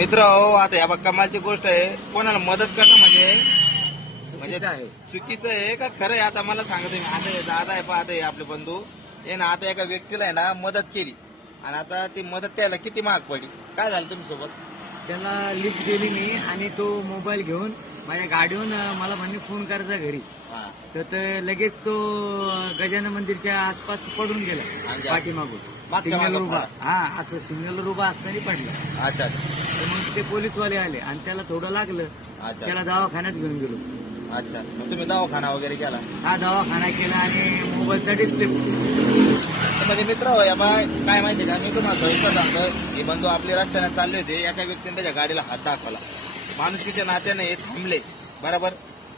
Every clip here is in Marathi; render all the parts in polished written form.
मित्र हो, आता या कमालची गोष्ट आहे. कोणाला मदत करणं म्हणजे चुकीचं आहे का खरं आहे? आता मला सांगा तुम्ही. आता हे दादा आहे, पाहता आहे आपले बंधू, हे ना आता एका व्यक्तीला आहे ना मदत केली आणि आता ती मदत त्याला किती महाग पडली. काय झालं तुमच्यासोबत? त्याला लिफ्ट दिली मी आणि तो मोबाईल घेऊन माझ्या गाडीहून मला म्हणणे फोन करायचा घरी. हा. तर ते लगेच तो गजानन मंदिरच्या आसपास पडून गेला अच्छा. पाठीमागून. मागच्या सिग्नल मागं उभा, पडला. हा असं सिग्नल उभा असताना पडला. अच्छा तर मग ते पोलीसवाले आले आणि त्याला थोडं लागलं. अच्छा त्याला दवाखान्यात घेऊन गेलो. अच्छा. मग तुम्ही दवाखाना वगैरे केला? हा दवाखाना केला आणि मोबाईलचा डिस्प्ले. म्हणजे मित्र हो, या बाय काय माहिती का, मी तुम्हाला सविस्तर सांगतो. हे बंधू आपले रस्त्याने चालले होते, एका व्यक्तीने त्याच्या गाडीला हात दाखवला. माणुसकीच्या नात्याने हे थांबले बरोबर.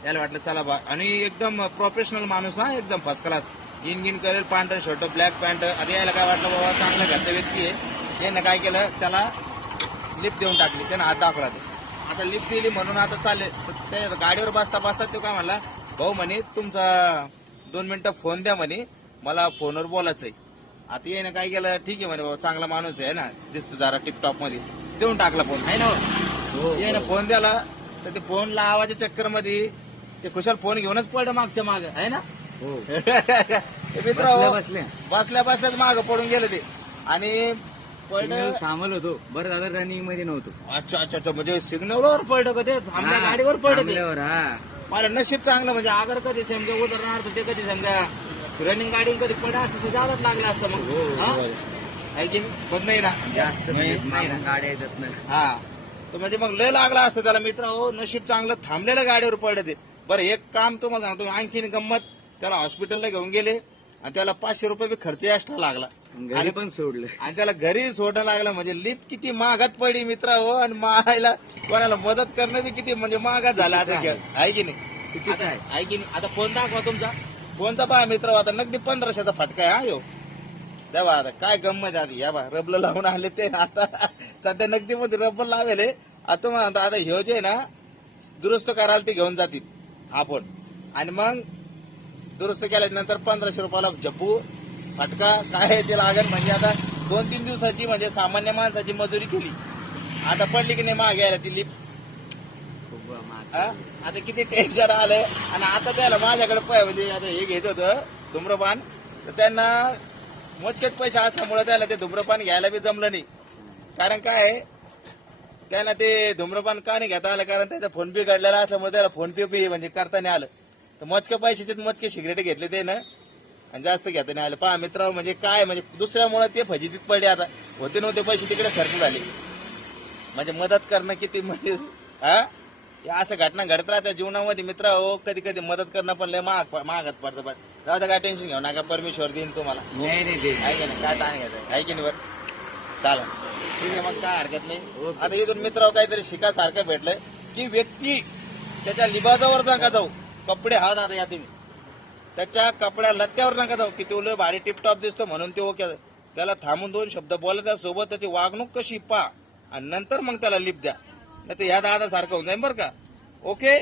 याला वाटलं चला बा, आणि एकदम प्रोफेशनल माणूस हा, एकदम फर्स्ट क्लास. इन करेल, पांढरं शर्ट ब्लॅक पॅन्ट. आता यायला काय वाटलं बाबा चांगल्या घरचा व्यक्ती आहे. यानं काय केलं, त्याला लिफ्ट देऊन टाकली. त्यानं हात दाखवला. ते आता लिफ्ट दिली म्हणून आता चालले. ते गाडीवर बसता बसता तो काय म्हणला, भाऊ म्हणे तुमचा 2 मिनिटं फोन द्या म्हणे, मला फोनवर बोलायचंय. आता यानं काय केलं, ठीक आहे म्हणे बाबा चांगला माणूस आहे ना, दिसतो जरा टिपटॉप मध्ये, देऊन टाकला फोन आहे ना. यानं फोन द्याला तर ते फोन लावायच्या चक्कर मध्ये ते खुशाल फोन घेऊनच पडलं मागच्या माग आहे ना. मित्र बसल्या बसल्याच माग पडून गेलं ते आणि पडलं. थांबलो होतो, बरं झालं रनिंग मध्ये नव्हतो. अच्छा अच्छा अच्छा. म्हणजे सिग्नलवर पडलं का ते, थांबल्या गाडीवर पडलं ते. हा मला नशीब चांगलं. म्हणजे अगर कधी समजा उदाहरणार्थ ते कधी समजा रनिंग गाडी कधी पडा असतं ते जायलाच लागलं असतं मग. आहे की पण नाही ना, जास्त नाही ना. गाड्या येतात ना. हा तर म्हणजे मग लय लागला असतं त्याला. मित्र हो, नशीब चांगलं थांबलेलं गाडीवर पडलं ते. बरं एक काम तुम्हाला सांगतो, आणखीन गंमत, त्याला हॉस्पिटलला घेऊन गेले आणि त्याला 500 रुपये बी खर्च एक्स्ट्रा लागला. घरी पण सोडलं आणि त्याला घरी सोडणं लागलं. म्हणजे लिफ्ट किती महागात पडली मित्र हो. आणि मायला कोणाला मदत करणं बी किती म्हणजे महागात झालं आता. आहे की नाही? चुकीचं आहे. आहे की नाही? आता फोन दाखवा तुमचा. फोनचा पहा मित्र, आता नगदी 1500चा फटका आहे हा यो. देवा आता काय गंमत आधी या बा, रबल लावून आले ते. आता सध्या नगदी मध्ये रबर लावेले. आता मग आता ह्यो जे ना दुरुस्त करायला ते घेऊन जातील हा फोन, आणि मग दुरुस्त केल्यानंतर 1500 रुपयाला झप्पू फटका काय ते लागेल. म्हणजे आता 2-3 दिवसाची म्हणजे सामान्य माणसाची मजुरी केली. आता पडली की नाही मागे यायला ती लिफ्ट. आता किती टेन्शन आलंय. आणि आता त्याला माझ्याकडे म्हणजे आता हे घेत होतं धूम्रपान, तर त्यांना मोजकेच पैसे असल्यामुळे त्याला ते धूम्रपान घ्यायला बी जमलं नाही. कारण काय त्यांना ते धूम्रपान का नाही घेता आलं, कारण त्याचा फोन पे काढलेला असल्यामुळे त्याला फोन पे बी म्हणजे करता नाही आलं. तर मोजके पैशाचे मोजके सिगरेट घेतले ते ना, आणि जास्त घेता नाही आलं. पहा मित्र, म्हणजे काय म्हणजे दुसऱ्यामुळे ते फजितीत पडले. आता होते नव्हते पैसे तिकडे खर्च झाले. म्हणजे मदत करणं किती म्हणजे हा, असं घटना घडत राहत्या जीवनामध्ये मित्र हो. कधी कधी मदत करणं पण लय महागात पडतं. पण जाऊ काय टेन्शन घेऊ नका, परमेश्वर देईन तुम्हाला. नाही आहे की नाही? काय ताण घ्यायचं आहे की नाही? बरं चालेल, ठीक आहे मग, काय हरकत नाही. आता इथून मित्र काहीतरी शिकासारखं भेटलंय की व्यक्ती त्याच्या लिबाजावर नका जाऊ. कपडे हा दादा या तुम्ही त्याच्या कपड्या लत्त्यावर नका जाऊ की तो भारी टिपटॉप दिसतो म्हणून ते ओके. त्याला थांबून 2 शब्द बोला, त्यासोबत त्याची वागणूक कशी पा आणि नंतर मग त्याला लिफ्ट द्या. नाही तर ह्या दादा सारखं होऊन जाईल बरं का. ओके.